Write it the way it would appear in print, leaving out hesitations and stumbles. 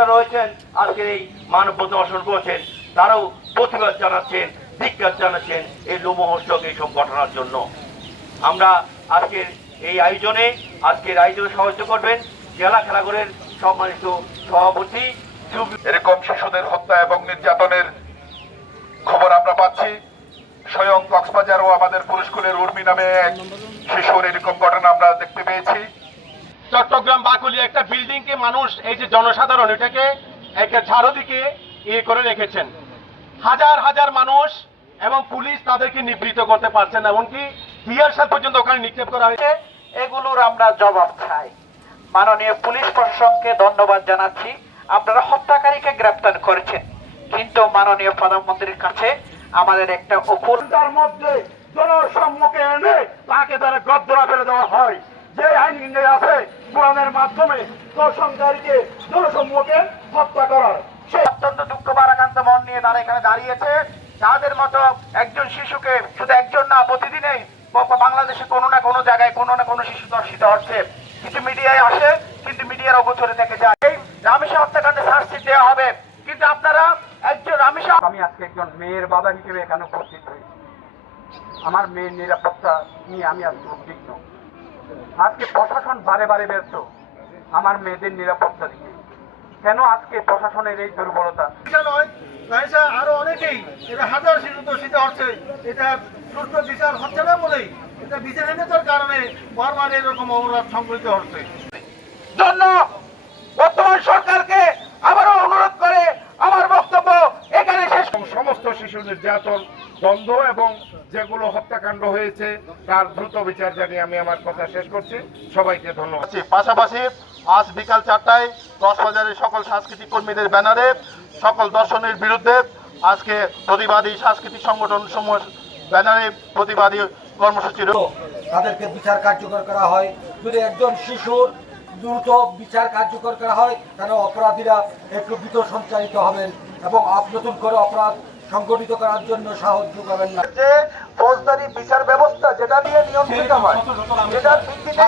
শিশুরা রয়েছেন আজকের এই মানববন্ধন অংশগ্রহণ করেছেন, তারাও প্রতিবাদ জানাচ্ছেন, ধিক্কার জানাচ্ছেন এই লোমহর্ষক এইসব ঘটনার জন্য। আমরা আজকের আয়োজনে সহায়তা করবেন জেলা খেলাঘরের সম্মানিত সভাপতি। এরকম শিশুদের হত্যা এবং নির্যাতনের খবর আমরা পাচ্ছি। স্বয়ং কক্সবাজারও আমাদের পুরস্কুলের উর্মি নামে এক শিশুর এরকম ঘটনা আমরা দেখতে পেয়েছি। চট্টগ্রাম বাকুলিয়া একটা বিল্ডিং কে মানুষ এই যে জনসাধারণ এটাকে একটা চারদিকে করে রেখেছেন, হাজার হাজার মানুষ এবং পুলিশ তাদেরকে নিবৃত করতে পারছেন, এমনকি টিয়ারশাল পর্যন্ত ওখানে নিক্ষেপ করা হয়েছে। এগুলোর আমরা জবাব চাই। মাননীয় পুলিশ প্রশাসনকে ধন্যবাদ জানাচ্ছি, আপনারা হত্যাকারীকে গ্রেপ্তার করেছেন, কিন্তু মাননীয় প্রধানমন্ত্রীর কাছে আমাদের একটা তার মধ্যে জনসম্মুখে এনে তাকে তারা গদ্দরা ফেলে দেওয়া হয়। যে আইন আছে কোরআনের মাধ্যমে দর্শনকারীকে জনসম্মুখে হত্যা করার, সে অত্যন্ত দুঃখ ভারাক্রান্ত মন নিয়ে তারা এখানে দাঁড়িয়েছে। তাদের মতো একজন শিশুকে, শুধু একজন না, প্রতিদিনই বাংলাদেশে কোনো না কোনো জায়গায় কোনো না কোনো শিশু ধর্ষিত হচ্ছে। কিছু মিডিয়ায় আসে কিন্তু মিডিয়ার অগোচরে থেকে যায়। এই রামেশা হত্যাকাণ্ডে শাস্তি দেওয়া হবে, কিন্তু আপনারা একজন রামেশা। আমি আজকে একজন মেয়ের বাবা হিসেবে এখানে উপস্থিত হয়েছি। আমার মেয়ের নিরাপত্তা নিয়ে আমি আজকে উদ্বিগ্ন। আজকে প্রশাসন বারে বারে ব্যর্থ আমার মেয়েদের নিরাপত্তা দিতে। কেন আজকে প্রশাসনের এই দুর্বলতা? আরো অনেকেই, এটা হাজার শিশু দোষিত হচ্ছে, এটা সুষ্ঠু বিচার হচ্ছে না বলেই, এটা বিচারহীনতার কারণে বারবার এরকম অপরাধ সংঘটিত হচ্ছে। জন্য বর্তমান সরকারকে আবারও অনুরোধ করে আমার বক্তব্য এখানে শেষ। সমস্ত শিশু নির্যাতন বন্ধ এবং যেগুলো হত্যাকাণ্ড হয়েছে তার দ্রুত বিচার জানিয়ে আমি আমার কথা শেষ করছি। সবাইকে ধন্যবাদ। পাশাপাশি আজ বিকাল 4টায় কক্সবাজারের সকল সাংস্কৃতিক কর্মীদের ব্যানারে সকল দর্শনের বিরুদ্ধে আজকে প্রতিবাদী সাংস্কৃতিক সংগঠন সমূহ ব্যানারে প্রতিবাদী কর্মসূচি। তাদেরকে বিচার কার্যকর করা হয়। যদি একজন শিশুর দ্রুত বিচার কার্যকর করা হয় তাহলে অপরাধীরা একটু ভীত সঞ্চারিত হবেন এবং নতুন করে অপরাধ সংগঠিত করার জন্য সাহস যোগাবেন না। যে ফৌজদারি বিচার ব্যবস্থা যেটা দিয়ে নিয়ন্ত্রিত হয়, যেটার ভিত্তিতে